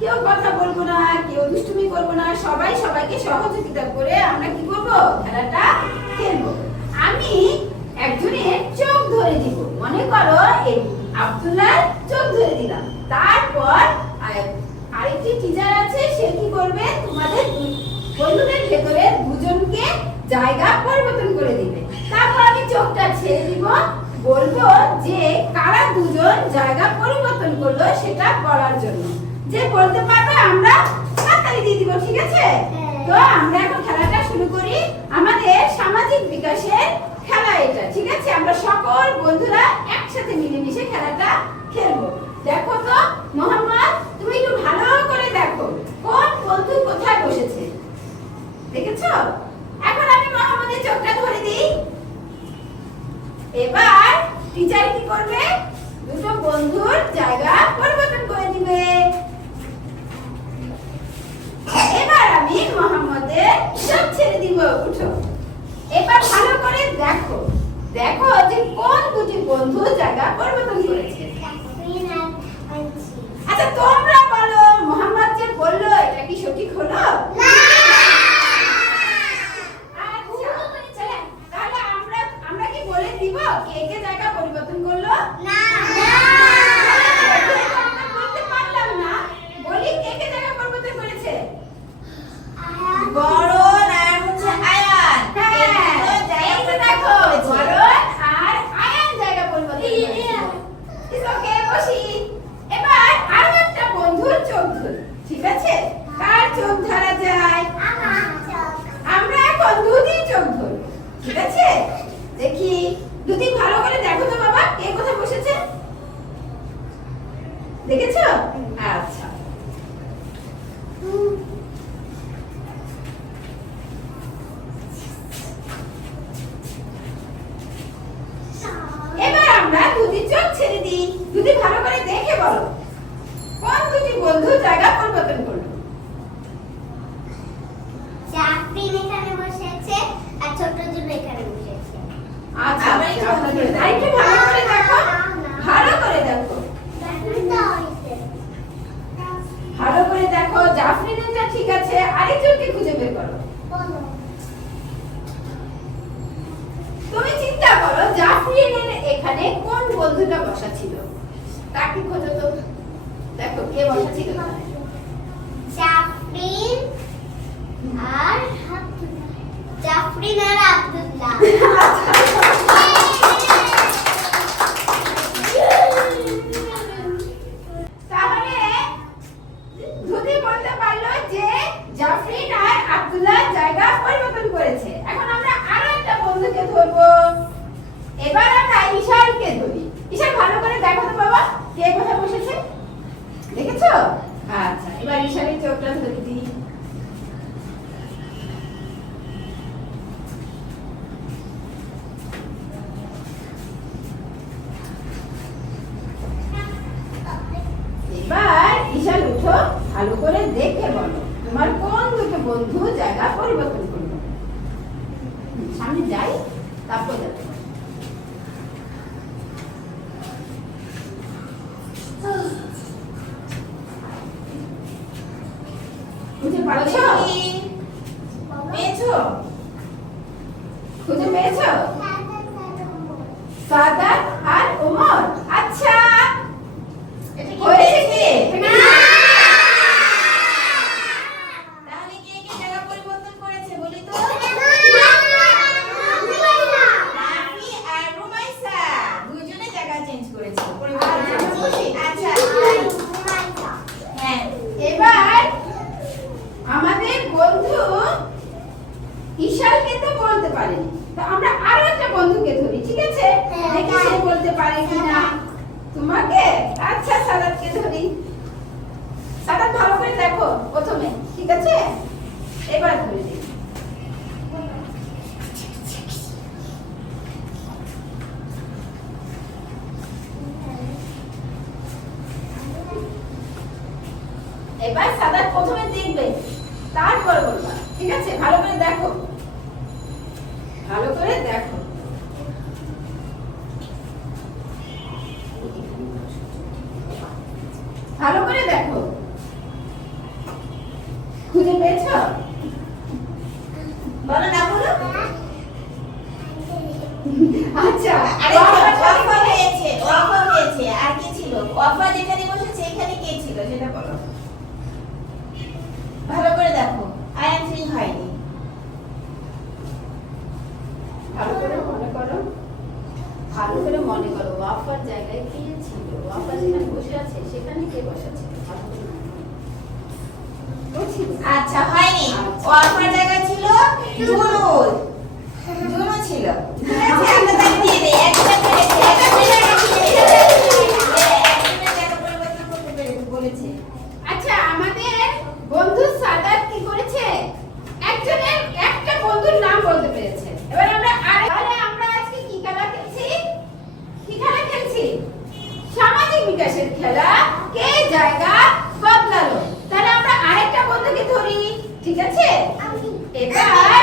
কেউ কথা বলব না, কেউ দুষ্টুমি করব না, সবাই সবাইকে সহযোগিতা করে আমরা কি করব? খেলাটা খেলব। আমি একজনের চোখ ধরে দিব। মনে করো এই আব্দুল্লাহর চোখ ধরে দিলাম। তারপর আরেকটি টিচার আছে, সে কি করবে? তোমাদের বন্ধুদের ভেতরে দুজনকে জায়গা পরিবর্তন করে দিবে। তারপর আমি চোখটা ছেড়ে দিব। বলব যে কারা দুজন জায়গা পরিবর্তন করল সেটা করার জন্য। যে বলতে পারবে আমরা হাততালি দিয়ে দিব ঠিক আছে? তো আমরা এখন খেলাটা শুরু করি। আমাদের সামাজিক বিকাশের খেলা এটা ঠিক আছে? আমরা সকল বন্ধুরা একসাথে মিলেমিশে খেলাটা খেলব। দেখো তো মোহাম্মদ তুমি একটু ভালো করে দেখো কোন বন্ধু কোথায় বসেছে? দেখেছ? এখন আমি মোহাম্মদের চোখটা ধরে দিই। এবার টিচার কি করবে? দুটো বন্ধুর জায়গা পরিবর্তন করে দিবে এবার আমি চোখ ছেড়ে দিব উঠো। এবার ভালো করে দেখো। দেখো যে কোন দুটি বন্ধু জায়গা পরিবর্তন করেছে। আচ্ছা তোমরা বলো মোহাম্মদ যে বলল এটা কি সঠিক হলো? আচ্ছা, তাহলে আমরা আমরা কি বলে দিব কে কে জায়গা পরিবর্তন করল? আমরা ঠিক আছে? কার চোখ ধরা যায়? আমরা এখন দুদিন চোখ ধরবো, ঠিক আছে? দেখি, দুদিন ভালো করে দেখো তো বাবা, কে কোথায় বসেছে? দেখেছ? আচ্ছা। এবার আমরা দুটি চোখ ছেড়ে দিই। দুটি ভালো করে দেখে বলো। বন্ধু জায়গা পরিবর্তন করল আচ্ছা আবার একটু ভালো করে দেখো। আরেকটু ভালো করে দেখো। ভালো করে দেখো ভালো করে দেখো জাফরিনটা ঠিক আছে আরেকজনকে খুঁজে বের করো। তুমি চিন্তা করো জাফরিনের এখানে কোন বন্ধুটা বসা ছিল? তাকে খোঁজো তো। দেখো কে বসা ছিল? জাফরিন আর জাফরিন আর আব্দুল্লাহ। তাহলে ধুতি বলতে পারল যে জাফরিন আর আব্দুল্লাহ জায়গা পরিবর্তন করেছে। এখন আমরা আরও একটা বন্ধুকে ধরবো। এবার আমরা ধরি। ঈশান ভালো করে দেখো তো বাবা কে কোথায় বসেছে দেখেছ? আচ্ছা এবার ঈশানের চোখটা ধরে দিই। এবার ঈশান উঠো ভালো করে দেখে বলো তোমার কোন দুটো বন্ধু জায়গা পরিবর্তন করল সামনে যাই তারপর যাব খুঁজে পাচ্ছো? পেয়েছ? খুঁজে পেয়েছ? সাদাত আর ওমর? আচ্ছা এটা কি হয়েছে কি তাহলে কে কে জায়গা পরিবর্তন করেছে বলি তো রাফি আর রুমাইসা দুজনে জায়গা চেঞ্জ করেছে পরিবর্তন করেছে। আচ্ছা হ্যাঁ এবার আমাদের বন্ধু ঈশানকে তো তো আমরা আরও একটা বন্ধুকে ধরি ঠিক আছে? হ্যাঁ, দেখি সে বলতে পারে কিনা তোমাকে? আচ্ছা সাদাতকে ধরি। সাদাত ভালো করে দেখো প্রথমে ঠিক আছে? এবার ধরে দিই এবার সাদাত প্রথমে দেখবে তারপর বলবা ঠিক আছে? ভালো করে দেখো। ভালো করে দেখো। ভালো করে দেখো। খুঁজে পেয়েছ? ভালো করে মনে করো ওয়াফার জায়গায় কে ছিল? ওয়াফার যেখানে বসে আছে সেখানে কে বসাছে? আচ্ছা হয়নি। ওয়াফার জায়গা ছিল শেষের খেলা কে জায়গা বদলালো? তাহলে আমরা আরেকটা বন্ধুকে ধরি ঠিক আছে? এবার